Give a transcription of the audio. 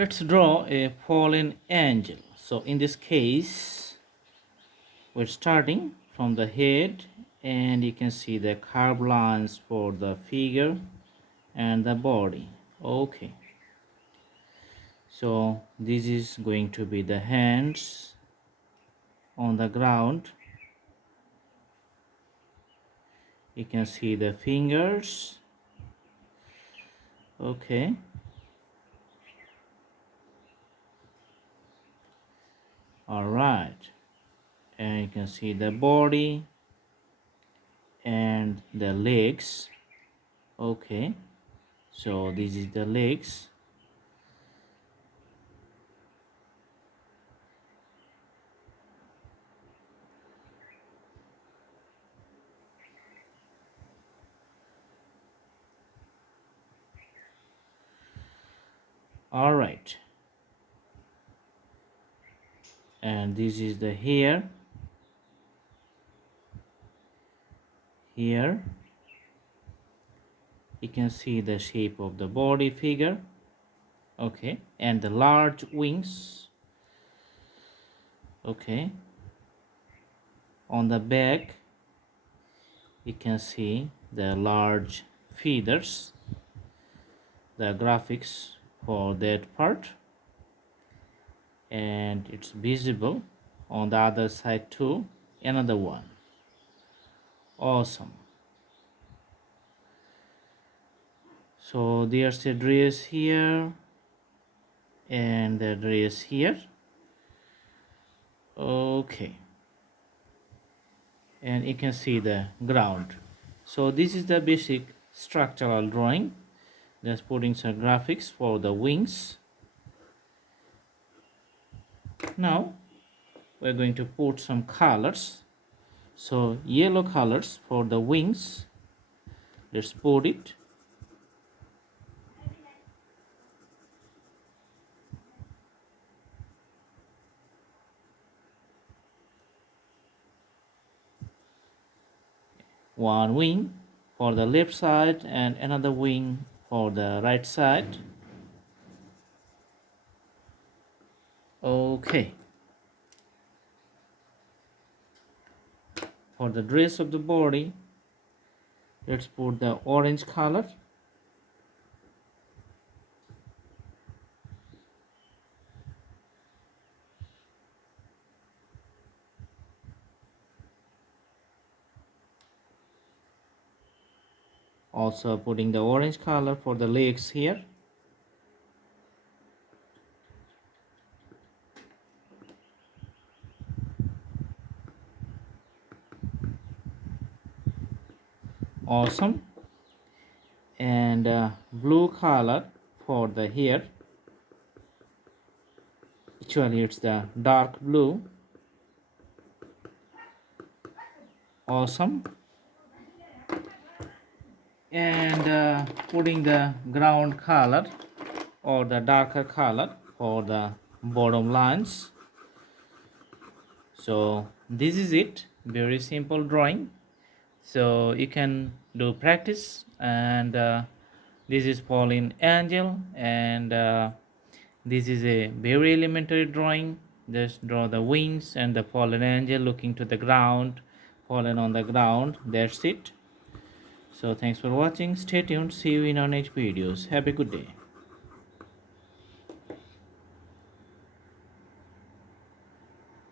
Let's draw a fallen angel. So in this case, we're starting from the head, and you can see the curved lines for the figure and the body. Okay, so this is going to be the hands on the ground. You can see the fingers. Okay, all right, and you can see the body and the legs. Okay, so this is the legs. All right, and this is the hair. Here you can see the shape of the body figure. Okay, and the large wings. Okay, on the back you can see the large feathers, the graphics for that part, and it's visible on the other side too. Another one. Awesome. So there's a dress here and the dress here. Okay, and you can see the ground. So this is the basic structural drawing. Just putting some graphics for the wings. Now we're going to put some colors. So yellow colors for the wings. Let's put it. One wing for the left side and another wing for the right side. Okay, for the dress of the body, let's put the orange color. Also putting the orange color for the legs here. Awesome. And blue color for the hair. Actually it's the dark blue. Awesome. And putting the ground color or the darker color for the bottom lines. So this is it. Very simple drawing. So you can do practice. And this is fallen angel, and this is a very elementary drawing. Just draw the wings and the fallen angel looking to the ground, fallen on the ground. That's it. So thanks for watching. Stay tuned. See you in our next videos. Have a good day.